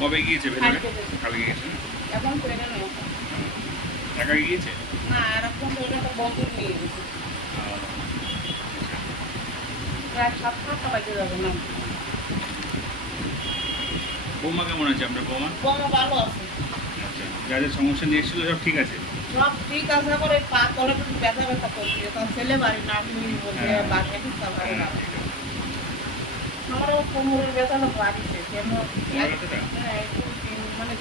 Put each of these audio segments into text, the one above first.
কবে গিয়েছে ভেতরে? কালকে গিয়েছে না? একা গিয়েছে? বৌমা কেমন আছে আপনার বৌমা? ভালো আছে। আচ্ছা, যাদের সমস্যা নিয়ে এসেছিল সব ঠিক আছে? সব ঠিক আছে, করে পা করে একটু ব্যথা ব্যথা করছে, তার ছেলে বাড়ি না, আমি বলছে বাড়ি ঠিক আছে না। আমারও কোমরের ব্যথাটা বাড়িছে কেন, হ্যাঁ একটু মানে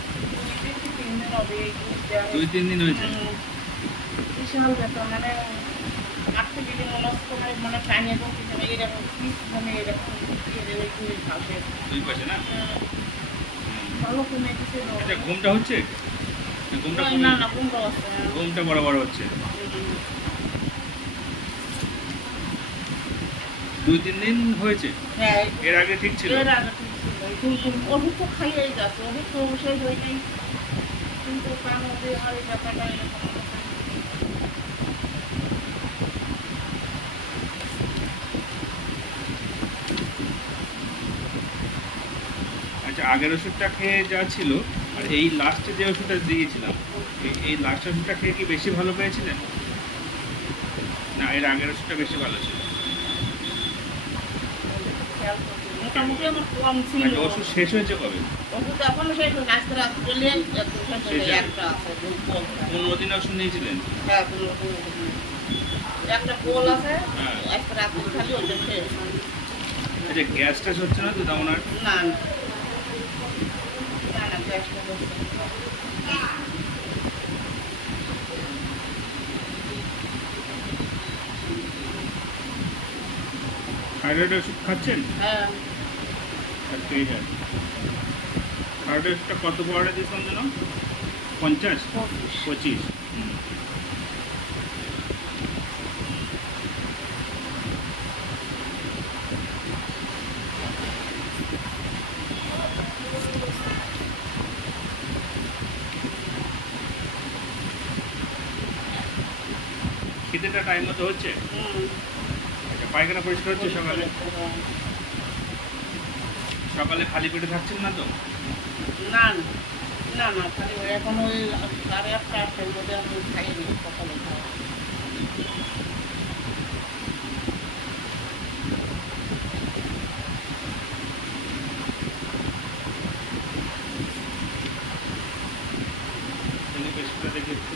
2-3 দিন হবে। 2-3 দিন হয়েছে? বিশাল ব্যথা, মানে আটকে দিদি মনে হচ্ছে মানে টাইনে করতেছে না, এরকম পিস মানে এরকম খাবে দুই পাশে না? ভালো কমে দিছে। আচ্ছা, ঘুমটা হচ্ছে? ঘুমটা না না ঘুমটা আছে, ঘুমটা বরাবর হচ্ছে? 2-3 দিন হয়েছে? হ্যাঁ এর আগে ঠিক ছিল? এর আগে ঠিক ছিল, ওষুধ তো খাইয়েই যাচ্ছে, ওষুধ তো শেষ হয়ে নেই, কিন্তু তার মধ্যে আমার এই ব্যাপারটা এরকম। আচ্ছা, আগের ওষুধটা খেয়ে যা ছিল আর এই লাস্টে যে ওষুধটা দিয়েছিলাম, এই লাস্ট ওষুধটা খেয়ে কি বেশি ভালো পেয়েছিলেন, না এর আগের ওষুধটা বেশি ভালো ছিল? মোটামুটি আমার কম ছিল। নাকি ওষুধ শেষ হয়েছে কবে? ওষুধ এখনো শেষ হয়নি, আজকে রাত করলে একটা আছে 15 দিন ওষুধ নিয়েছিলেন? হ্যাঁ একটা পোল আছে, হ্যাঁ। আজকে রাত খালি ওইটা শেষ। আচ্ছা, গ্যাস ট্যাস হচ্ছে না তো তেমন আর? না না না গ্যাসটা হচ্ছে না। থাইরয়েড ওষুধ খাচ্ছেন? হ্যাঁ আর পেয়ে যান। থাইরয়েড ওষুধটা কত পাওয়ারে দিয়েছিলাম যেন? 50? 25? খিদেটা টাইম মতো হচ্ছে? আচ্ছা, পায়খানা পরিষ্কার হচ্ছে সকালে? সকালে খালি পেটে থাকছেন না তো? না না না খালি এখন ওই 8:30-8টার মধ্যে আমি খাইনি সকালে খাওয়া। পেশিটা দেখে একটু।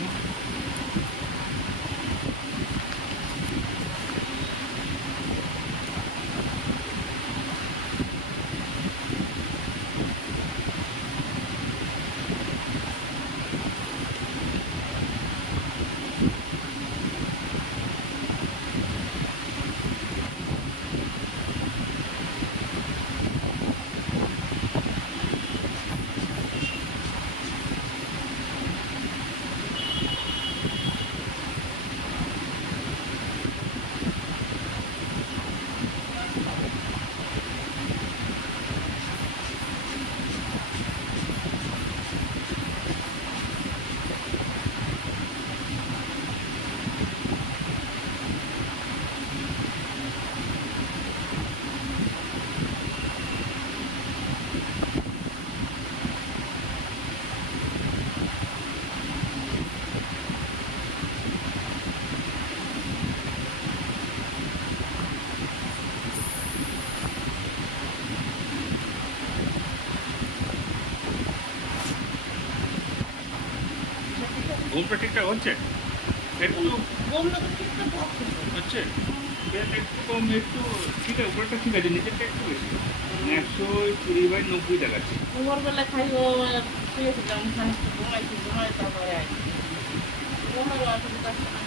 ঘুমটা ঠিকঠাক হচ্ছে? একটু ঘুমটা তো ঠিকঠাক হচ্ছে। হচ্ছে? একটু কম, একটু ঠিক আছে, উপরেরটা ঠিক আছে, নিচেরটা একটু বেশি। 120/90 দেখাচ্ছে। ভোরবেলা খাই ও শুয়েছিলাম, খানিকটা ঘুমাই তারপরে ঘুমের অসুবিধা হচ্ছে না।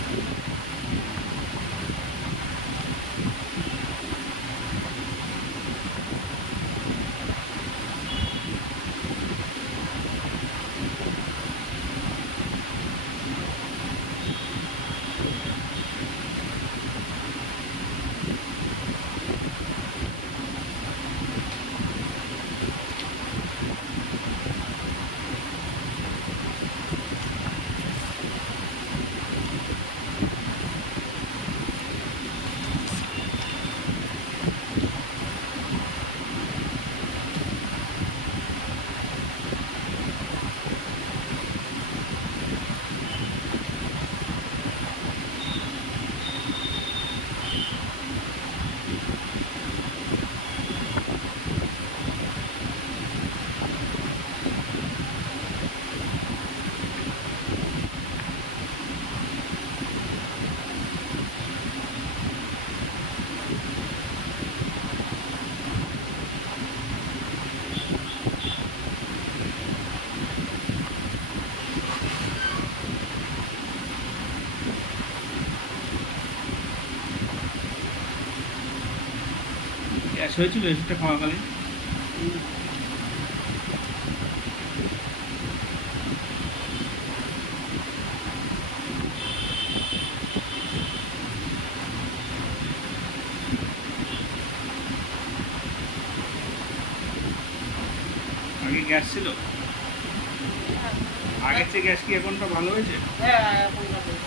গ্যাস হয়েছিল ওষুধটা খাওয়াকালীন? আগে গ্যাস ছিল? আগের চেয়ে গ্যাস কি এখনটা ভালো হয়েছে? হ্যাঁ এখন ভালো।